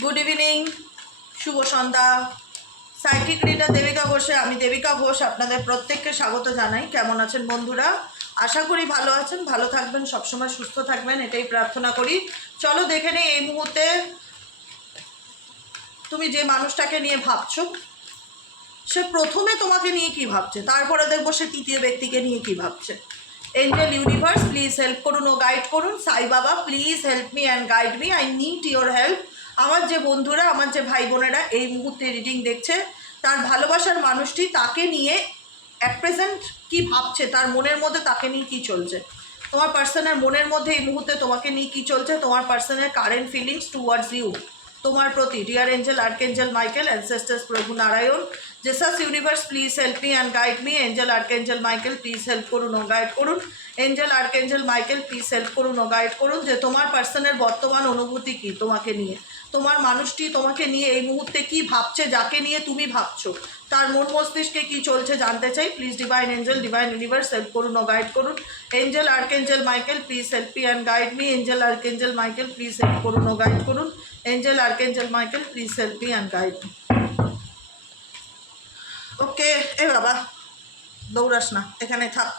Good evening, শুভ সন্ধ্যা। Psychic reader Devika ঘোষে আমি দেবিকা ঘোষ আপনাদের প্রত্যেককে স্বাগত জানাই। কেমন আছেন বন্ধুরা? আশা করি ভালো আছেন, ভালো থাকবেন, সবসময় সুস্থ থাকবেন, এটাই প্রার্থনা করি। চলো দেখে নেই এই মুহূর্তে তুমি যে মানুষটাকে নিয়ে ভাবছো সে প্রথমে তোমাকে নিয়ে কি ভাবছে, তারপরে দেখবো সে তৃতীয় ব্যক্তিকে নিয়ে কি ভাবছে। এঞ্জেল ইউনিভার্স প্লিজ হেল্প করুন ও গাইড করুন। সাই বাবা please help me and guide me, I need your help. আমার যে বন্ধুরা, আমার যে ভাই বোনেরা এই মুহূর্তে রিডিং দেখছে, তার ভালোবাসার মানুষটি তাকে নিয়ে অ্যাট প্রেজেন্ট কী ভাবছে, তার মনের মধ্যে তাকে নিয়ে কী চলছে, তোমার পার্সনের মনের মধ্যে এই মুহূর্তে তোমাকে নিয়ে কী চলছে, তোমার পার্সনের কারেন্ট ফিলিংস টুয়ার্ডস ইউ, তোমার প্রতি। Dear angel, archangel Michael, ancestors প্রভু Narayan, Jesus universe please help me and guide me. Angel archangel Michael please help করুন ও গাইড করুন। Angel archangel Michael please help করুন ও গাইড করুন যে তোমার পার্সনের বর্তমান অনুভূতি কী তোমাকে নিয়ে, তোমার মানুষটি তোমাকে নিয়ে এই মুহূর্তে কী ভাবছে, যাকে নিয়ে তুমি ভাবছো তার মন মস্তিষ্কে কী চলছে জানতে চাই। Please divine angel, divine universe help করুন ও গাইড করুন। Angel archangel Michael please help me and guide me. Angel archangel Michael please help করুন ও গাইড করুন। Angel archangel Michael please help me and guide me. Okay, এ বাবা দৌড়াস না, এখানে থাক।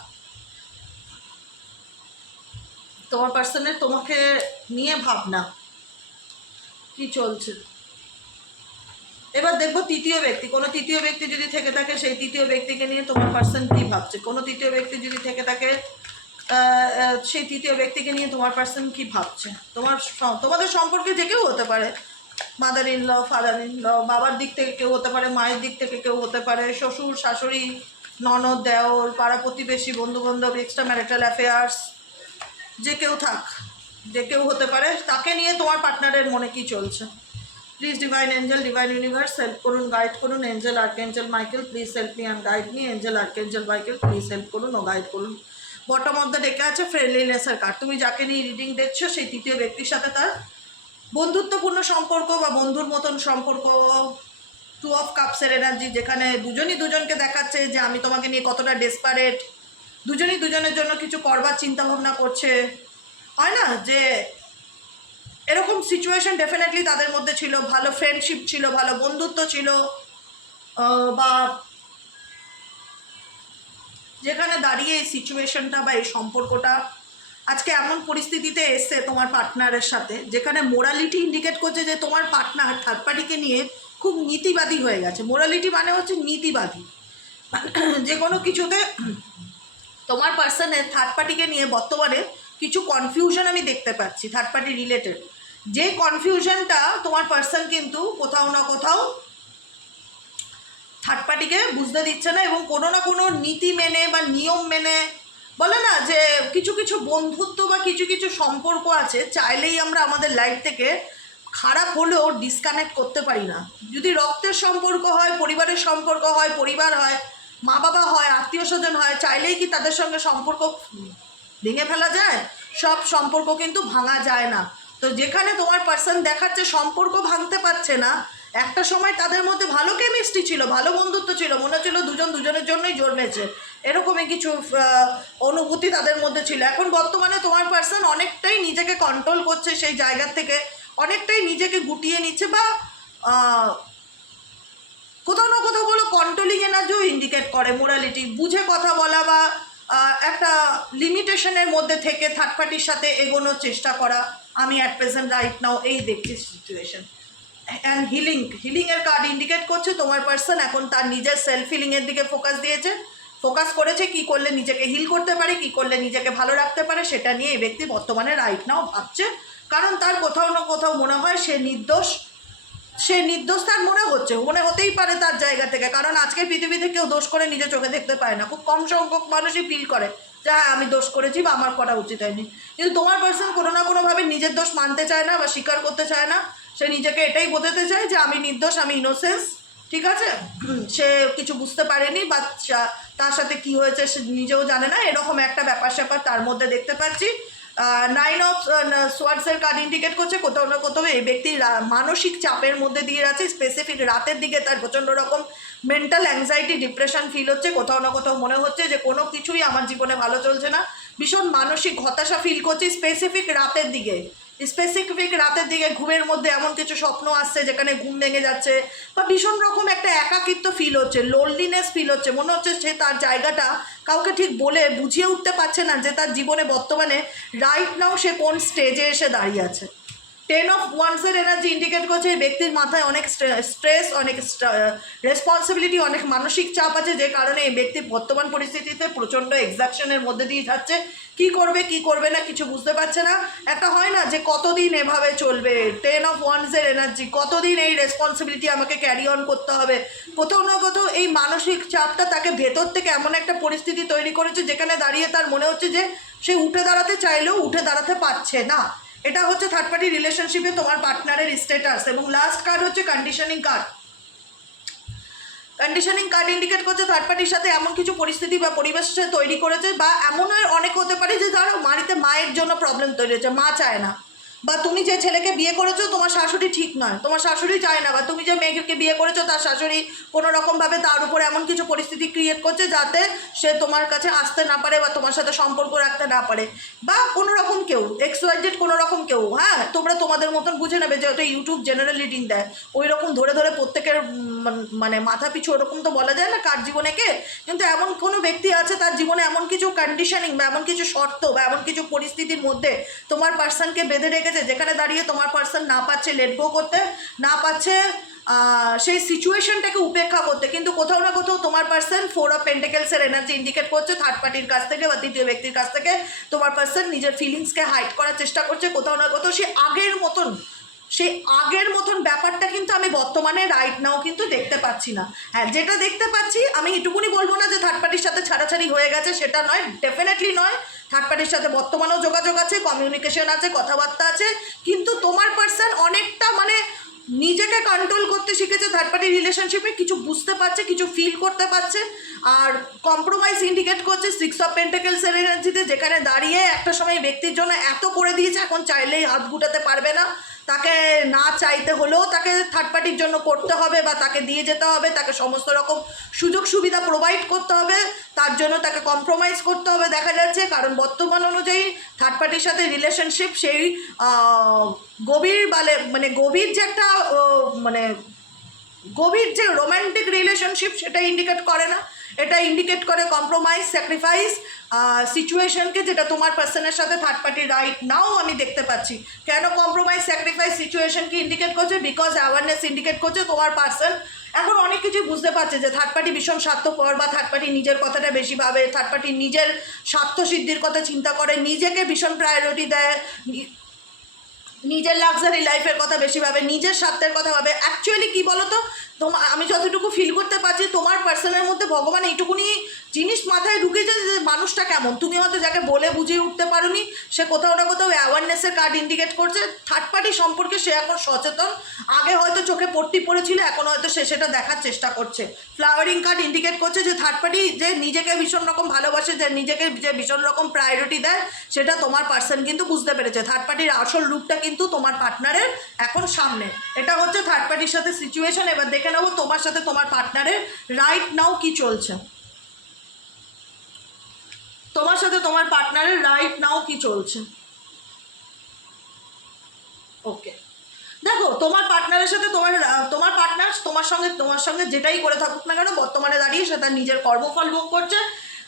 তোমার পার্সনের তোমাকে নিয়ে ভাবনা কি চলছে। এবার দেখবো তৃতীয় ব্যক্তি, কোনো তৃতীয় ব্যক্তি যদি থেকে থাকে সেই তৃতীয় ব্যক্তিকে নিয়ে তোমার পার্সন কী ভাবছে। কোনো তৃতীয় ব্যক্তি যদি থেকে থাকে সেই তৃতীয় ব্যক্তিকে নিয়ে তোমার পার্সন কী ভাবছে। তোমাদের সম্পর্কে যে কেউ হতে পারে, mother in law, father in law, বাবার দিক থেকে কেউ হতে পারে, মায়ের দিক থেকে কেউ হতে পারে, শ্বশুর শাশুড়ি, ননদ দেওর, পাড়া প্রতিবেশী, বন্ধুবান্ধব, এক্সট্রা ম্যারিটাল অ্যাফেয়ার্স, যে কেউ থাক, যে কেউ হতে পারে, তাকে নিয়ে তোমার পার্টনারের মনে কি চলছে। Please divine angel, divine universe help করুন, গাইড করুন। Angel archangel Michael please help me and guide me. Angel archangel Michael please help করুন ও গাইড করুন। বটম অফ দ্য ডেকে আছে ফ্রেন্ডলিনেসের কার্ড। তুমি যাকে নিয়ে রিডিং দেখছো সেই তৃতীয় ব্যক্তির সাথে তার বন্ধুত্বপূর্ণ সম্পর্ক বা বন্ধুর মতন সম্পর্ক। টু অফ কাপসের এনার্জি, যেখানে দুজনই দুজনকে দেখাচ্ছে যে আমি তোমাকে নিয়ে কতটা ডেসপারেট, দুজনই দুজনের জন্য কিছু করবার চিন্তা ভাবনা করছে। হয় না যে এরকম সিচুয়েশন ডেফিনেটলি তাদের মধ্যে ছিল, ভালো ফ্রেন্ডশিপ ছিল, ভালো বন্ধুত্ব ছিল, বা যেখানে দাঁড়িয়ে এই সিচুয়েশনটা বা এই সম্পর্কটা আজকে এমন পরিস্থিতিতে এসছে তোমার পার্টনারের সাথে, যেখানে মোরালিটি ইন্ডিকেট করছে যে তোমার পার্টনার থার্ড পার্টিকে নিয়ে খুব নীতিবাদী হয়ে গেছে। মোরালিটি মানে হচ্ছে নীতিবাদী। যে কোনো কিছুতে তোমার পার্সনের থার্ড পার্টিকে নিয়ে বর্তমানে কিছু কনফিউশন আমি দেখতে পাচ্ছি থার্ড পার্টি রিলেটেড। যে কনফিউশনটা তোমার পার্সন কিন্তু কোথাও না কোথাও থার্ড পার্টিকে বুঝতে দিচ্ছে না, এবং কোনো না কোনো নীতি মেনে বা নিয়ম মেনে, বলে না যে কিছু কিছু বন্ধুত্ব বা কিছু কিছু সম্পর্ক আছে চাইলেই আমরা আমাদের লাইফ থেকে খারাপ হলেও ডিসকানেক্ট করতে পারি না। যদি রক্তের সম্পর্ক হয়, পরিবারের সম্পর্ক হয়, পরিবার হয়, মা বাবা হয়, আত্মীয় স্বজন হয়, চাইলেই কি তাদের সঙ্গে সম্পর্ক ভেঙে ফেলা যায়? সব সম্পর্ক কিন্তু ভাঙা যায় না। তো যেখানে তোমার পার্সন দেখাচ্ছে সম্পর্ক ভাঙতে পারছে না, একটা সময় তাদের মধ্যে ভালো কেমিস্ট্রি ছিল, ভালো বন্ধুত্ব ছিল, মনে হচ্ছিল দুজন দুজনের জন্যই জন্মেছে, এরকমই কিছু অনুভূতি তাদের মধ্যে ছিল। এখন বর্তমানে তোমার পার্সন অনেকটাই নিজেকে কন্ট্রোল করছে, সেই জায়গার থেকে অনেকটাই নিজেকে গুটিয়ে নিচ্ছে, বা কোথাও না কোথাও বলো কন্ট্রোলিং এনার্জিও ইন্ডিকেট করে। মোরালিটি বুঝে কথা বলা বা একটা লিমিটেশনের মধ্যে থেকে থার্ড পার্টির সাথে এগোনোর চেষ্টা করা। আমি অ্যাট প্রেজেন্ট রাইট নাও এই দেখছি সিচুয়েশন। অ্যান্ড হিলিংয়ের কার্ড ইন্ডিকেট করছে তোমার পার্সন এখন তার নিজের সেলফ হিলিংয়ের দিকে ফোকাস করেছে। কি করলে নিজেকে হিল করতে পারে, কি করলে নিজেকে ভালো রাখতে পারে, সেটা নিয়ে এই ব্যক্তি বর্তমানে রাইট নাও ভাবছে। কারণ তার কোথাও না কোথাও মনে হয় সে নির্দোষ তার মনে হতেই পারে তার জায়গা থেকে। কারণ আজকের পৃথিবীতে কেউ দোষ করে নিজে চোখে দেখতে পায় না, খুব কম সংখ্যক মানুষই ফিল করে যে হ্যাঁ আমি দোষ করেছি বা আমার করা উচিত হয়নি। কিন্তু তোমার পার্সন কোনো না কোনোভাবে নিজের দোষ মানতে চায় না বা স্বীকার করতে চায় না। সে নিজেকে এটাই বোঝাতে চায় যে আমি নির্দোষ, আমি ইনোসেন্স, ঠিক আছে। সে কিছু বুঝতে পারেনি বা তার সাথে কি হয়েছে সে নিজেও জানে না, এরকম একটা ব্যাপার স্যাপার তার মধ্যে দেখতে পাচ্ছি। নাইন অফ সোয়ার্ডসের কার্ড ইন্ডিকেট করছে কোথাও না কোথাও এই ব্যক্তির মানসিক চাপের মধ্যে দিয়ে আছে। স্পেসিফিক রাতের দিকে তার প্রচণ্ড রকম মেন্টাল অ্যাংজাইটি, ডিপ্রেশন ফিল হচ্ছে। কোথাও না কোথাও মনে হচ্ছে যে কোনো কিছুই আমার জীবনে ভালো চলছে না, ভীষণ মানসিক হতাশা ফিল করছি স্পেসিফিক রাতের দিকে। স্পেসিফিক রাতের দিকে ঘুমের মধ্যে এমন কিছু স্বপ্ন আসছে যেখানে ঘুম ভেঙে যাচ্ছে, বা ভীষণ রকম একটা একাকিত্ব ফিল হচ্ছে, লোনলিনেস ফিল হচ্ছে, মনে হচ্ছে সে তার জায়গাটা কাউকে ঠিক বলে বুঝিয়ে উঠতে পারছে না যে তার জীবনে বর্তমানে রাইট নাও সে কোন স্টেজে এসে দাঁড়িয়ে আছে। 10 অফ ওয়ান্সের এনার্জি ইন্ডিকেট করছে এই ব্যক্তির মাথায় অনেক স্ট্রেস, অনেক রেসপন্সিবিলিটি, অনেক মানসিক চাপ আছে, যে কারণে এই ব্যক্তি বর্তমান পরিস্থিতিতে প্রচণ্ড এক্সাকশনের মধ্যে দিয়ে যাচ্ছে। কি করবে কি করবে না কিছু বুঝতে পারছে না। একটা হয় না যে কতদিন এভাবে চলবে, 10 অফ ওয়ান্সের এনার্জি, কতদিন এই রেসপন্সিবিলিটি আমাকে ক্যারি অন করতে হবে। কোথাও না কোথাও এই মানসিক চাপটা তাকে ভেতর থেকে এমন একটা পরিস্থিতি তৈরি করেছে যেখানে দাঁড়িয়ে তার মনে হচ্ছে যে সে উঠে দাঁড়াতে চাইলেও উঠে দাঁড়াতে পারছে না। এটা হচ্ছে থার্ড পার্টি রিলেশনশিপে তোমার পার্টনারের স্ট্যাটাস। এবং লাস্ট কার্ড হচ্ছে conditioning card. Conditioning card indicate করছে থার্ড পার্টির সাথে এমন কিছু পরিস্থিতি বা পরিবেশ সে তৈরি করেছে, বা এমন অনেক হতে পারে যে ধরো বাড়িতে মায়ের জন্য প্রবলেম তৈরি হচ্ছে, মা চায় না, বা তুমি যে ছেলেকে বিয়ে করেছো তোমার শাশুড়ি ঠিক নয়, তোমার শাশুড়ি চায় না, বা তুমি যে মেয়েকে বিয়ে করেছো তার শাশুড়ি কোনো রকমভাবে তার উপর এমন কিছু পরিস্থিতি ক্রিয়েট করছে যাতে সে তোমার কাছে আসতে না পারে বা তোমার সাথে সম্পর্ক রাখতে না পারে, বা কোনো রকম কেউ XYZ কোনো রকম কেউ। হ্যাঁ, তোমরা তোমাদের মতন বুঝে নেবে, যে ওটা ইউটিউব জেনারেল রিডিং দেয়, ওই রকম ধরে ধরে প্রত্যেকের মানে মাথা পিছু ওরকম তো বলা যায় না কার জীবনে কে, কিন্তু এমন কোনো ব্যক্তি আছে তার জীবনে এমন কিছু কন্ডিশনিং বা এমন কিছু শর্ত বা এমন কিছু পরিস্থিতির মধ্যে তোমার পার্সনকে বেঁধে রেখেছে, যেখানে দাঁড়িয়ে তোমার পার্সন না পাচ্ছে লেট গো করতে, না পাচ্ছে সেই সিচুয়েশনটাকে উপেক্ষা করতে। কিন্তু কোথাও না কোথাও তোমার পার্সন 4 অফ পেন্টিকেলসের এনার্জি ইন্ডিকেট করছে থার্ড পার্টির কাছ থেকে বা তৃতীয় ব্যক্তির কাছ থেকে তোমার পার্সন নিজের ফিলিংসকে হাইড করার চেষ্টা করছে। কোথাও না কোথাও সেই আগের মতন ব্যাপারটা কিন্তু আমি বর্তমানে রাইট নাও কিন্তু দেখতে পাচ্ছি না। হ্যাঁ, যেটা দেখতে পাচ্ছি আমি এটুকুনি বলবো না যে থার্ড পার্টির সাথে ছাড়াছাড়ি হয়ে গেছে, সেটা নয়, ডেফিনেটলি নয়। থার্ড পার্টির সাথে বর্তমানেও যোগাযোগ আছে, কমিউনিকেশন আছে, কথাবার্তা আছে, কিন্তু তোমার পার্সন অনেকটা মানে নিজেকে কন্ট্রোল করতে শিখেছে থার্ড পার্টি রিলেশনশিপে, কিছু বুঝতে পারছে, কিছু ফিল করতে পারছে। আর কম্প্রোমাইজ ইন্ডিকেট করছে 6 অফ পেন্টাকেলসের এনার্জিতে, যেখানে দাঁড়িয়ে একটা সময় ব্যক্তির জন্য এত করে দিয়েছে এখন চাইলেই হাত গুটাতে পারবে না, তাকে না চাইতে হলেও তাকে থার্ড পার্টির জন্য করতে হবে বা তাকে দিয়ে যেতে হবে, তাকে সমস্ত রকম সুযোগ সুবিধা প্রোভাইড করতে হবে, তার জন্য তাকে কম্প্রোমাইজ করতে হবে দেখা যাচ্ছে। কারণ বর্তমান অনুযায়ী থার্ড পার্টির সাথে রিলেশনশিপ সেই গভীর যে একটা মানে গভীর যে রোম্যান্টিক রিলেশনশিপ সেটা ইন্ডিকেট করে না, এটা ইন্ডিকেট করে কম্প্রোমাইজ, স্যাক্রিফাইস সিচুয়েশনকে, যেটা তোমার পার্সনের সাথে থার্ড পার্টি রাইট নাও আমি দেখতে পাচ্ছি। কেন কম্প্রোমাইজ স্যাক্রিফাইস সিচুয়েশনকে ইন্ডিকেট করছে? বিকজ অ্যাওয়ারনেস ইন্ডিকেট করছে তোমার পার্সন এখন অনেক কিছু বুঝতে পারছে যে থার্ড পার্টি ভীষণ স্বার্থপর, বা থার্ড পার্টি নিজের কথাটা বেশি ভাবে, থার্ড পার্টি নিজের স্বার্থ সিদ্ধির কথা চিন্তা করে, নিজেকে ভীষণ প্রায়োরিটি দেয়, নিজের লাক্সারি লাইফের কথা বেশি ভাবে, নিজের স্বার্থের কথা ভাবে। অ্যাকচুয়ালি কী বলো তো, আমি যতটুকু ফিল করতে পারছি তোমার পার্সনের মধ্যে ভগবান এইটুকুনি জিনিস মাথায় ঢুকেছে যে মানুষটা কেমন, তুমি হয়তো যাকে বলে বুঝিয়ে উঠতে পারোনি, সে কোথাও না কোথাও অ্যাওয়ারনেসের কার্ড ইন্ডিকেট করছে থার্ড পার্টি সম্পর্কে সে এখন সচেতন। আগে হয়তো চোখে পট্টি পড়েছিল, এখন হয়তো সে সেটা দেখার চেষ্টা করছে। ফ্লাওয়ারিং কার্ড ইন্ডিকেট করছে যে থার্ড পার্টি যে নিজেকে ভীষণ রকম ভালোবাসে, যে নিজেকে যে ভীষণ রকম প্রায়োরিটি দেয়, সেটা তোমার পার্সন কিন্তু বুঝতে পেরেছে। থার্ড পার্টির আসল রূপটা কিন্তু তোমার পার্টনারের এখন সামনে। এটা হচ্ছে থার্ড পার্টির সাথে সিচুয়েশন। এবার দেখে নেবো তোমার সাথে তোমার পার্টনারের রাইট নাও কি চলছে। তোমার সাথে তোমার পার্টনারের রাইট নাও কি চলছে। ওকে, দেখো তোমার পার্টনারের সাথে তোমার পার্টনার তোমার সঙ্গে যেটাই করে থাকুক না কেন, বর্তমানে দাঁড়িয়ে সে তার নিজের কর্মফল ভোগ করছে।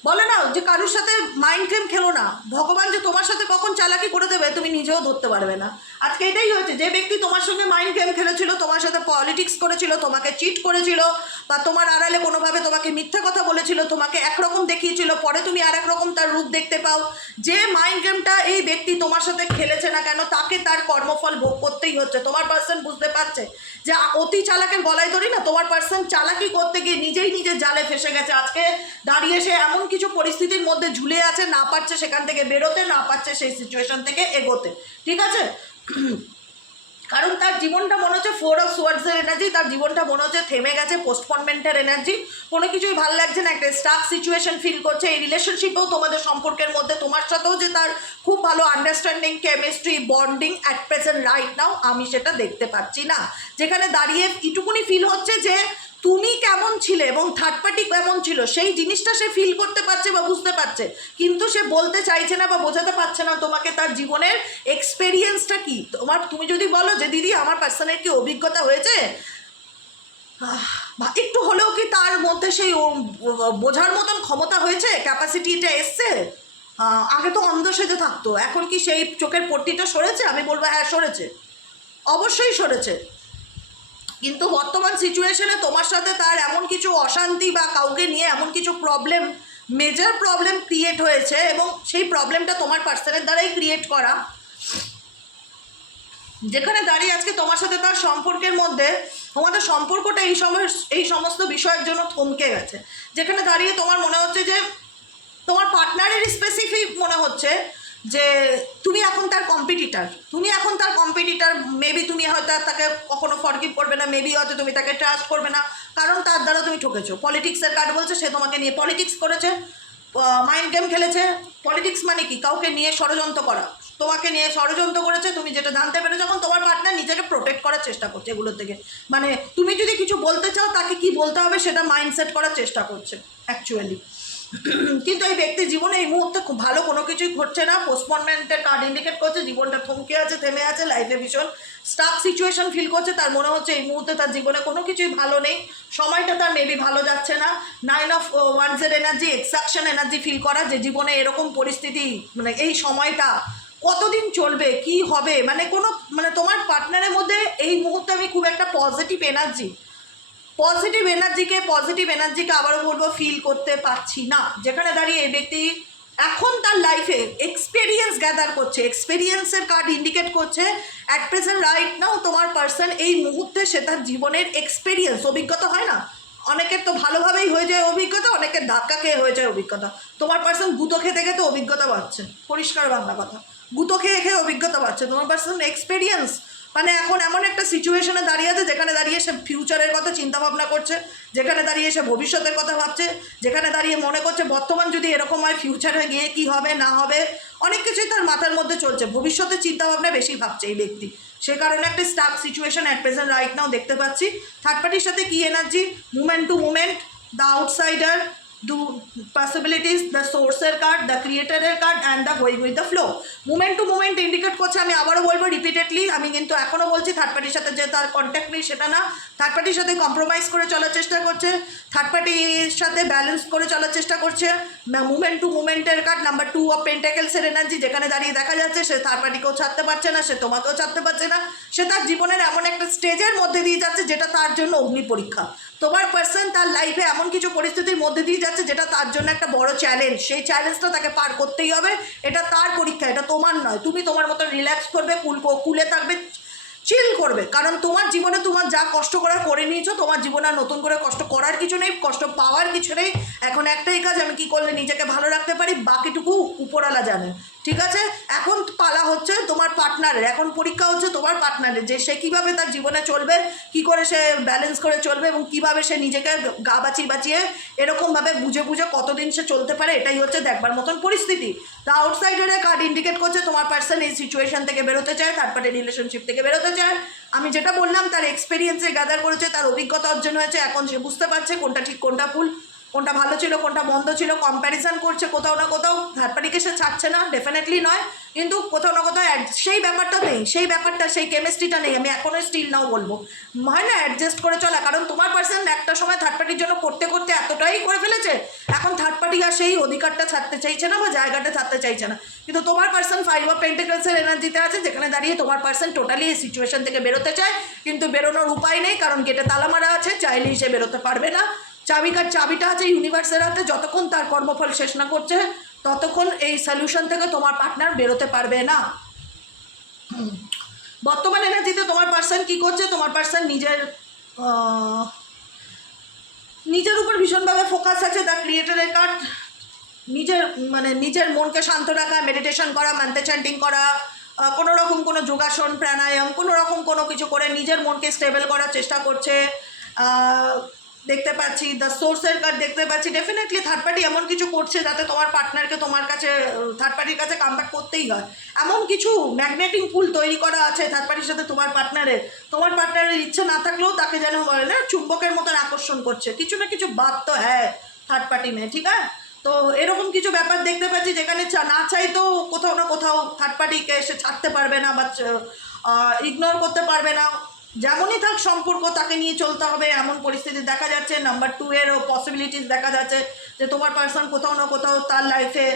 বলে না যে কারোর সাথে মাইন্ড গেম খেলো না, ভগবান যে তোমার সাথে কখন চালাকি করে দেবে তুমি নিজেও ধরতে পারবে না। আজকে এটাই হয়েছে, যে ব্যক্তি তোমার সঙ্গে মাইন্ড গেম খেলেছিল, তোমার সাথে পলিটিক্স করেছিল, তোমাকে চিট করেছিল, বা তোমার আড়ালে কোনোভাবে তোমাকে মিথ্যা কথা বলেছিল, তোমাকে একরকম দেখিয়েছিল, পরে তুমি আর এক রকম তার রূপ দেখতে পাও। যে মাইন্ড গেমটা এই ব্যক্তি তোমার সাথে খেলেছে না কেন, তাকে তার কর্মফল ভোগ করতেই হচ্ছে। তোমার পার্সন বুঝতে পারছে যে অতি চালাকের গলায় ধরি না, তোমার পার্সন চালাকি করতে গিয়ে নিজেই নিজের জালে ফেসে গেছে। আজকে দাঁড়িয়ে সে এমন কিছু পরিস্থিতির মধ্যে ঝুলে আছে, না পারছে সেখান থেকে বেরোতে, না পারছে সেই সিচুয়েশন থেকে এগোতে। ঠিক আছে, কারণ তার জীবনটা মনে হচ্ছে 4 অফ সোয়ার্ডসের এনার্জি, তার জীবনটা মনে হচ্ছে থেমে গেছে, পোস্টপনমেন্টের এনার্জি, কোনো কিছুই ভালো লাগছে না, একটা স্টাক সিচুয়েশন ফিল করছে। এই রিলেশনশিপেও তোমাদের সম্পর্কের মধ্যে তোমার সাথেও যে তার খুব ভালো understanding, chemistry, bonding at present right নাও আমি সেটা দেখতে পাচ্ছি না। যেখানে দাঁড়িয়ে এটুকুনি ফিল হচ্ছে যে তুমি কেমন ছিলে এবং থার্ড পার্টি কেমন ছিল সেই জিনিসটা সে ফিল করতে পারছে বা বুঝতে পারছে, কিন্তু সে বলতে চাইছে না বা বোঝাতে পারছে না তোমাকে তার জীবনের এক্সপেরিয়েন্সটা কি। তুমি যদি বলো যে দিদি আমার পার্সনের কি অভিজ্ঞতা হয়েছে, একটু হলেও কি তার মধ্যে সেই বোঝার মতন ক্ষমতা হয়েছে, ক্যাপাসিটিটা এসছে। আগে তো অন্ধ সেজে থাকতো, এখন কি সেই চোখের পট্টিটা সরেছে? আমি বলবো হ্যাঁ সরেছে, অবশ্যই সরেছে। কিন্তু বর্তমান সিচুয়েশনে তোমার সাথে তার এমন কিছু অশান্তি বা কাউকে নিয়ে এমন কিছু প্রবলেম, মেজর প্রবলেম ক্রিয়েট হয়েছে এবং সেই প্রবলেমটা তোমার পার্সনের দ্বারাই ক্রিয়েট করা, যেখানে দাঁড়িয়ে আজকে তোমার সাথে তার সম্পর্কের মধ্যে তোমাদের সম্পর্কটা এই সমস্ত বিষয়ের জন্য থমকে গেছে। যেখানে দাঁড়িয়ে তোমার মনে হচ্ছে যে তোমার পার্টনারের স্পেসিফিক মনে হচ্ছে যে তুমি এখন তার কম্পিটিটার, মেবি তুমি হয়তো তাকে কখনো ফরগিভ করবে না, মেবি হয়তো তুমি তাকে ট্রাস্ট করবে না, কারণ তার দ্বারা তুমি ঠকেছো। পলিটিক্সের কার্ড বলছে সে তোমাকে নিয়ে পলিটিক্স করেছে, মাইন্ড গেম খেলেছে। পলিটিক্স মানে কি? কাউকে নিয়ে ষড়যন্ত্র করা, তোমাকে নিয়ে ষড়যন্ত্র করেছে, তুমি যেটা জানতে পেরে যখন তোমার পার্টনার নিজেকে প্রোটেক্ট করার চেষ্টা করছে এগুলোর থেকে, মানে তুমি যদি কিছু বলতে চাও তাকে কি বলতে হবে সেটা মাইন্ডসেট করার চেষ্টা করছে অ্যাকচুয়ালি। কিন্তু এই ব্যক্তির জীবনে এই মুহূর্তে খুব ভালো কোনো কিছুই ঘটছে না, পোস্টপনমেন্টের কার্ড ইন্ডিকেট করছে, জীবনটা থমকে আছে, থেমে আছে, লাইফে ভীষণ স্টাক সিচুয়েশন ফিল করছে। তার মনে হচ্ছে এই মুহূর্তে তার জীবনে কোনো কিছুই ভালো নেই, সময়টা তার মেবি ভালো যাচ্ছে না। 9 অফ ওয়ান্ডসের এনার্জি, এক্সাকশন এনার্জি ফিল করা, যে জীবনে এরকম পরিস্থিতি, মানে এই সময়টা কতদিন চলবে, কি হবে, মানে তোমার পার্টনারের মধ্যে এই মুহূর্তে আমি খুব একটা পজিটিভ এনার্জিকে আবারও বলবো ফিল করতে পারছি না। যেখানে দাঁড়িয়ে এই ব্যক্তি এখন তার লাইফে এক্সপেরিয়েন্স গ্যাদার করছে, এক্সপেরিয়েন্সের কার্ড ইন্ডিকেট করছে অ্যাট প্রেজেন্ট রাইট নাও তোমার পার্সন এই মুহূর্তে সে তার জীবনের এক্সপেরিয়েন্স, অভিজ্ঞতা হয় না অনেকের, তো ভালোভাবেই হয়ে যায় অভিজ্ঞতা, অনেকের ধাক্কা খেয়ে হয়ে যায় অভিজ্ঞতা। তোমার পার্সন গুঁতো খেতে খেতে অভিজ্ঞতা পাচ্ছে, পরিষ্কার বাংলা কথা, গুঁতো খেয়ে খেয়ে অভিজ্ঞতা পাচ্ছে। তোমার পার্সন এক্সপেরিয়েন্স মানে এখন এমন একটা সিচুয়েশনে দাঁড়িয়ে আছে যেখানে দাঁড়িয়ে সে ফিউচারের কথা চিন্তা ভাবনা করছে, যেখানে দাঁড়িয়ে সে ভবিষ্যতের কথা ভাবছে, যেখানে দাঁড়িয়ে মনে করছে বর্তমান যদি এরকম হয় ফিউচারে গিয়ে কি হবে না হবে, অনেক কিছুই তার মাথার মধ্যে চলছে, ভবিষ্যতের চিন্তাভাবনা বেশি ভাবছে এই ব্যক্তি। সে কারণে একটা stuck situation at present right now দেখতে পাচ্ছি। থার্ড পার্টির সাথে কি energy? Movement to movement, the outsider, two possibilities, the সোর্সের কার্ড, দ্য ক্রিয়েটারের card and the going with the flow. Movement to movement indicate করছে, আমি আবারও বলবো রিপিটেডলি, আমি কিন্তু এখনও বলছি থার্ড পার্টির সাথে যে তার কন্ট্যাক্ট নেই সেটা না, থার্ড পার্টির সাথে কম্প্রোমাইজ করে চলার চেষ্টা করছে, থার্ড পার্টির সাথে ব্যালেন্স করে চলার চেষ্টা করছে। মুভমেন্ট টু মুভমেন্টের কার্ড নাম্বার 2 অফ পেন্টাকেলসের এনার্জি, যেখানে দাঁড়িয়ে দেখা যাচ্ছে সে থার্ড পার্টিকেও ছাড়তে পারছে না, সে তোমাকেও ছাড়তে পারছে না, সে তার জীবনের এমন একটা স্টেজের মধ্যে দিয়ে যাচ্ছে যেটা তার জন্য অগ্নি পরীক্ষা। তোমার পার্সন তার লাইফে এমন কিছু পরিস্থিতির মধ্যে দিয়ে যাচ্ছে যেটা তার জন্য একটা বড় চ্যালেঞ্জ, সেই চ্যালেঞ্জটা তাকে পার করতেই হবে, এটা তার পরীক্ষা, এটা তোমার নয়। তুমি তোমার মতো রিল্যাক্স করবে, কুলে থাকবে, চিল করবে, কারণ তোমার জীবনে তোমার যা কষ্ট করার করে নিয়েছো, তোমার জীবনে আর নতুন করে কষ্ট করার কিছু নেই, কষ্ট পাওয়ার কিছু নেই। এখন একটাই কাজ, আমি কি করলে নিজেকে ভালো রাখতে পারি, বাকিটুকু উপরওয়ালা জানে, ঠিক আছে? এখন পালা হচ্ছে তোমার পার্টনারের, এখন পরীক্ষা হচ্ছে তোমার পার্টনারের, যে সে কীভাবে তার জীবনে চলবে, কি করে সে ব্যালেন্স করে চলবে এবং কীভাবে সে নিজেকে গা বাঁচিয়ে এরকমভাবে বুঝে কতদিন সে চলতে পারে, এটাই হচ্ছে দেখবার মতন পরিস্থিতি। দ্য আউটসাইডারের কার্ড ইন্ডিকেট করছে তোমার পার্সন এই সিচুয়েশন থেকে বেরোতে চায়, থার্ড পার্টি রিলেশনশিপ থেকে বেরোতে চায়। আমি যেটা বললাম তার এক্সপিরিয়েন্সে গ্যাদার করেছে, তার অভিজ্ঞতা অর্জন হয়েছে, এখন সে বুঝতে পারছে কোনটা ঠিক কোনটা ভুল, কোনটা ভালো ছিল কোনটা মন্দ ছিল, কম্প্যারিজন করছে কোথাও না কোথাও, থার্ড পার্টিকে সে ছাড়ছে না, ডেফিনেটলি নয়, কিন্তু কোথাও না কোথাও সেই ব্যাপারটা নেই, সেই কেমিস্ট্রিটা নেই। আমি এখনও স্টিল নাও বলবো, হয় না অ্যাডজাস্ট করে চলা, কারণ তোমার পার্সন একটা সময় থার্ড পার্টির জন্য করতে করতে এতটাই করে ফেলেছে, এখন থার্ড পার্টি আর সেই অধিকারটা ছাড়তে চাইছে না বা জায়গাটা ছাড়তে চাইছে না। কিন্তু তোমার পার্সন 5 অফ পেন্টাকেলসের এনার্জিতে আছে, যেখানে দাঁড়িয়ে তোমার পার্সন টোটালি এই সিচুয়েশন থেকে বেরোতে চায়, কিন্তু বেরোনোর উপায় নেই, কারণ গেটে তালা মারা আছে, চাইলেই সে বেরোতে পারবে না। চাবিটা আছে ইউনিভার্সের হাতে, যতক্ষণ তার কর্মফল শেষ না করছে ততক্ষণ এই সলিউশন থেকে তোমার পার্টনার বেরোতে পারবে না। বর্তমান এনার্জিতে তোমার পার্সন কি করছে? তোমার পার্সন নিজের উপর ভীষণভাবে ফোকাস আছে, দ্য ক্রিয়েটারের কার্ড, নিজের মনকে শান্ত রাখা, মেডিটেশন করা, মান্ত্র চ্যান্টিং করা, কোনো রকম কোনো যোগাসন প্রাণায়াম কোনো রকম কোনো কিছু করে নিজের মনকে স্টেবল করার চেষ্টা করছে। দেখতে পাচ্ছি, দ্য সোর্সের কার্ড দেখতে পাচ্ছি। ডেফিনেটলি থার্ড পার্টি এমন কিছু করছে যাতে তোমার পার্টনারকে তোমার কাছে, থার্ড পার্টির কাছে কামব্যাক করতেই হয়। এমন কিছু ম্যাগনেটিক পুল তৈরি করা আছে থার্ড পার্টির সাথে তোমার পার্টনারের ইচ্ছে না থাকলেও তাকে যেন বলে না চুম্বকের মতন আকর্ষণ করছে। কিছু না কিছু বাদ তো হ্যাঁ থার্ড পার্টি মেয়ে, ঠিক আছে? তো এরকম কিছু ব্যাপার দেখতে পাচ্ছি যেখানে না চাইতেও কোথাও না কোথাও থার্ড পার্টিকে এসে ছাড়তে পারবে না বা ইগনোর করতে পারবে না। যেমনই থাক সম্পর্ক তাকে নিয়ে চলতে হবে এমন পরিস্থিতি দেখা যাচ্ছে। নাম্বার 2 এরও পসিবিলিটিস দেখা যাচ্ছে যে তোমার পার্সন কোথাও না কোথাও তার লাইফে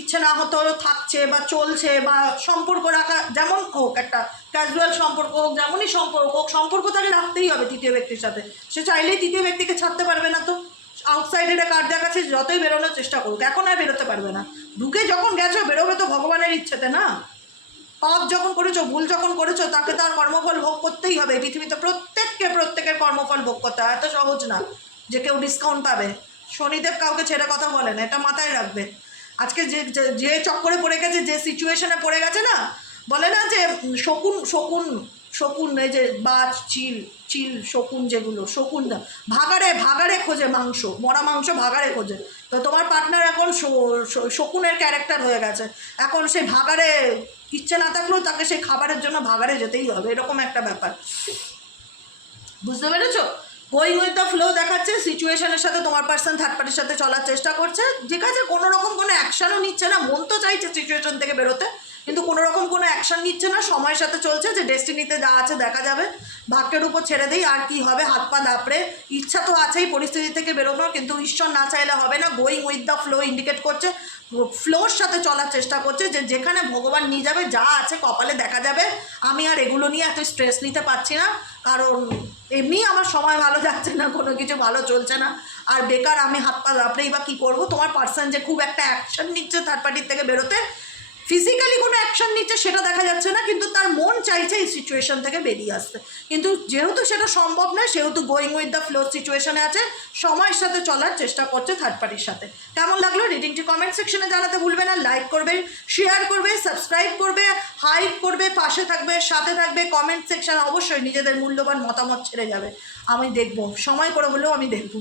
ইচ্ছে না হতো থাকছে বা চলছে, বা সম্পর্ক রাখা যেমন হোক, একটা ক্যাজুয়াল সম্পর্ক হোক, যেমনই সম্পর্ক হোক, সম্পর্ক তাকে রাখতেই হবে তৃতীয় ব্যক্তির সাথে। সে চাইলেই তৃতীয় ব্যক্তিকে ছাড়তে পারবে না। তো আউটসাইডের কার্ড দেখাচ্ছে যতই বেরোনোর চেষ্টা করুক এখন আর বেরোতে পারবে না। ঢুকে যখন গেছো বেরোবে তো ভগবানের ইচ্ছেতে না। পাপ যখন করেছো, ভুল যখন করেছো, তাকে তার কর্মফল ভোগ করতেই হবে। পৃথিবীতে প্রত্যেকের কর্মফল ভোগ করতে হয়, এত সহজ না যে কেউ ডিসকাউন্ট পাবে। শনিদেব কাউকে ছেড়ে কথা বলে না, এটা মাথায় রাখবে। আজকে যে যে চক্করে পড়ে গেছে, যে সিচুয়েশনে পড়ে গেছে না, বলে না যে শকুন শকুন শকুন, এই যে বাজ চিল চিল শকুন, যেগুলো শকুন না, ভাগাড়ে খোঁজে মাংস, মরা মাংস ভাগাড়ে খোঁজে। তো তোমার পার্টনার এখন শকুনের ক্যারেক্টার হয়ে গেছে। এখন সেই ভাগাড়ে ইচ্ছে না থাকলেও তাকে সেই খাবারের জন্য ভাগাড়ে যেতেই হবে, এরকম একটা ব্যাপার। বুঝতে পেরেছো? গোয়িং উইথ দ্য ফ্লো দেখাচ্ছে। সিচুয়েশনের সাথে তোমার পার্সন থার্ড পার্টির সাথে চলার চেষ্টা করছে, ঠিক আছে? কোনো রকম কোনো অ্যাকশানও নিচ্ছে না। মন তো চাইছে সিচুয়েশন থেকে বেরোতে, কিন্তু কোনো রকম কোনো অ্যাকশান নিচ্ছে না। সময়ের সাথে চলছে, যে ডেস্টিনিতে যা আছে দেখা যাবে, ভাগ্যের উপর ছেড়ে দিই, আর কি হবে। হাত পা দাপড়ে ইচ্ছা তো আছেই পরিস্থিতি থেকে বেরোনোর, কিন্তু ঈশ্বর না চাইলে হবে না। Going with the flow indicate করছে ফ্লোর সাথে চলার চেষ্টা করছে, যে যেখানে ভগবান নিয়ে যাবে, যা আছে কপালে দেখা যাবে। আমি আর এগুলো নিয়ে এত স্ট্রেস নিতে পারছি না, কারণ এমনি আমার সময় ভালো যাচ্ছে না, কোনো কিছু ভালো চলছে না, আর বেকার আমি হাত পা দাপড়েই বা কী করবো। তোমার পার্সন যে খুব একটা অ্যাকশন নিচ্ছে থার্ড পার্টির থেকে বেরোতে, ফিজিক্যালি কোনো অ্যাকশন নিচ্ছে সেটা দেখা যাচ্ছে না, কিন্তু তার মন চাইছে এই সিচুয়েশন থেকে বেরিয়ে আসতে। কিন্তু যেহেতু সেটা সম্ভব নয়, সেহেতু গোয়িং উইথ দ্য ফ্লো সিচুয়েশনে আছে, সময়ের সাথে চলার চেষ্টা করছে থার্ড পার্টির সাথে। কেমন লাগলো রিডিংটি কমেন্ট সেকশনে জানাতে ভুলবে না। লাইক করবে, শেয়ার করবে, সাবস্ক্রাইব করবে, হাইপ করবে, পাশে থাকবে, সাথে থাকবে। কমেন্ট সেকশনে অবশ্যই নিজেদের মূল্যবান মতামত ছেড়ে যাবে, আমি দেখবো, সময় করে হলেও আমি দেখবো।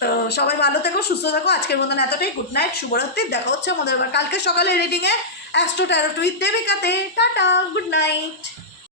তো সবাই ভালো থেকো, সুস্থ থাকো। আজকের মতন এতটাই। গুড নাইট, শুভরাত্রি। দেখা হচ্ছে আমাদের আবার কালকে সকালে রিডিংয়ে অ্যাস্ট্রো ট্যারোট উইথ দেবিকাতে। Tata, good night.